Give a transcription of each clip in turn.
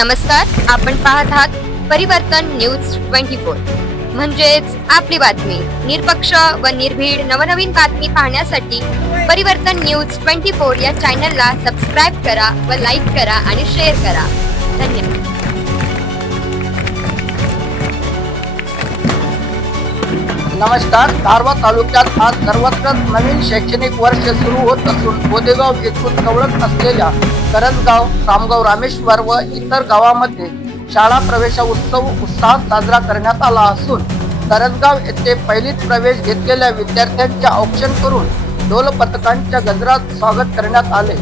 नमस्कार, आपण पाहत आहात परिवर्तन न्यूज 24 म्हणजेच आपली बातमी. निरपक्ष व निर्भीड नवनवीन बातमी पाहण्यासाठी परिवर्तन न्यूज 24 या चॅनलला सबस्क्राईब करा व लाईक करा आणि शेअर करा. धन्यवाद. नमस्कार. दारव्हा तालुक्यात आज सर्वत्र नवीन शैक्षणिक वर्ष सुरू होत असून बोदेगाव येथून जवळच असलेल्या करंजगाव, रामगाव, रामेश्वर व इतर गावांमध्ये शाळा प्रवेशोत्सव उत्साहात साजरा करण्यात आला असून करंजगाव येथे पहिलीच प्रवेश घेतलेल्या विद्यार्थ्यांचे औक्षण करून ढोल पथकांच्या गजरात स्वागत करण्यात आले.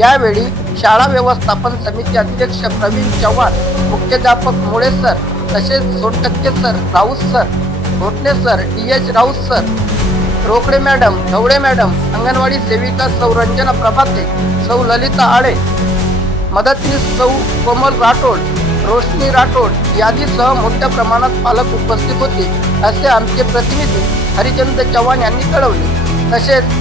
यावेळी शाळा व्यवस्थापन समिती अध्यक्ष प्रवीण चव्हाण, मुख्याध्यापक मुळे सर, तसेच Sontakke sir, Raut sir, Ghotane sir, DH. Raut sir, Rokade madam, Dhawale madam, anganwadi सेविका सौ रंजना प्रभाते, सौ ललिता आळे, मदतनीस सौ कोमल राठोड, रोशनी राठोड यादीसह मोठ्या प्रमाणात पालक उपस्थित होते, असे आमचे प्रतिनिधी हरिचंद चव्हाण यांनी कळवले. तसेच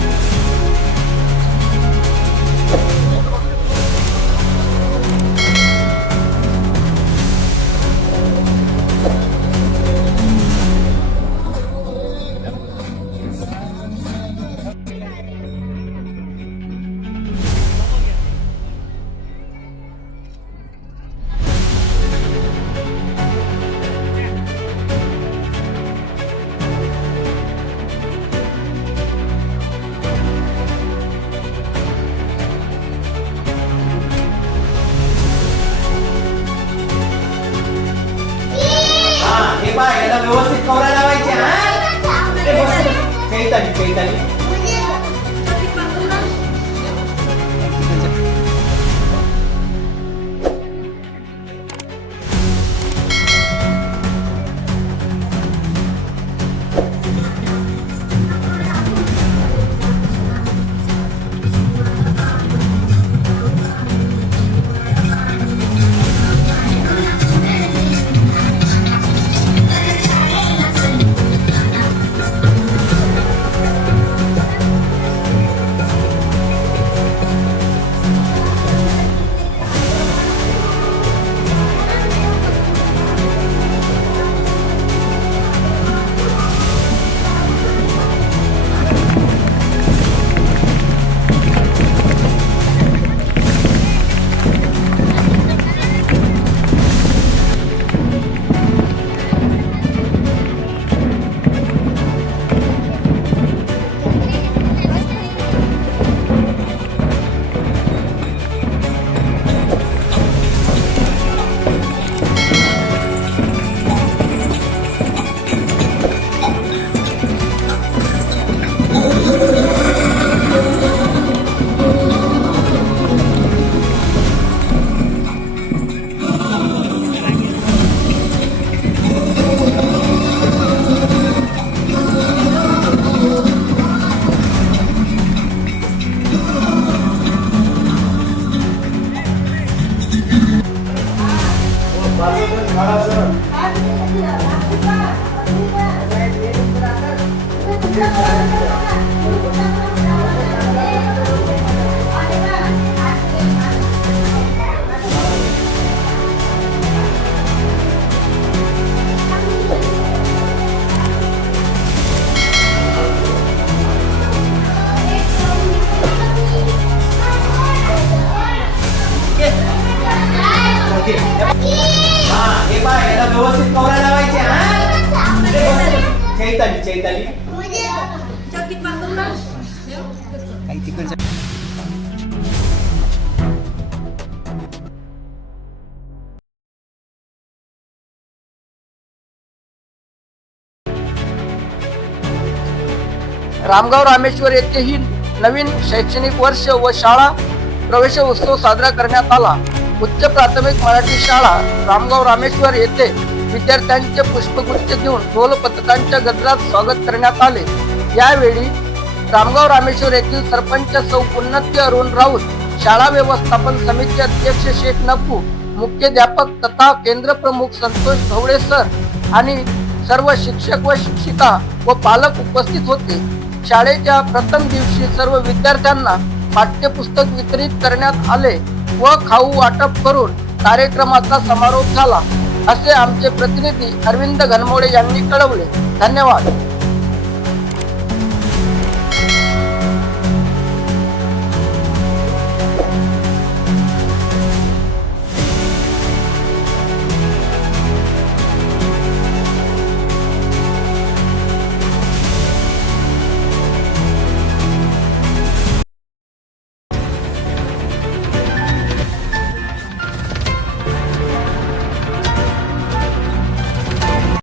याला व्यवस्थित कवरा लावायचे. चैताली याला व्यवस्थित कवरा लावायचे. चैताली रामगाव, रामेश्वर येथेही नवीन शैक्षणिक वर्ष व शाळा प्रवेशोत्सव साजरा करण्यात आला. उच्च प्राथमिक मराठी शाळा रामगाव, रामेश्वर येथे विद्यार्थ्यांचे पुष्पगुच्छ देऊन ढोल पथकांच्या गजरात स्वागत करण्यात आले. यावेळी रामगाव, रामेश्वर येथील सरपंच सौ उन्नती अरुण राऊत, शाळा व्यवस्थापन समिती अध्यक्ष शेख नफू, मुख्याध्यापक तथा केंद्र प्रमुख संतोष ढवळे सर आणि सर्व शिक्षक व शिक्षिका व पालक उपस्थित होते. शाळेच्या प्रथम दिवशी सर्व विद्यार्थ्यांना पाठ्यपुस्तक वितरित करण्यात आले व खाऊ वाटप करून कार्यक्रमाचा समारोप झाला, असे आमचे प्रतिनिधी अरविंद घनमोडे यांनी कळवले. धन्यवाद.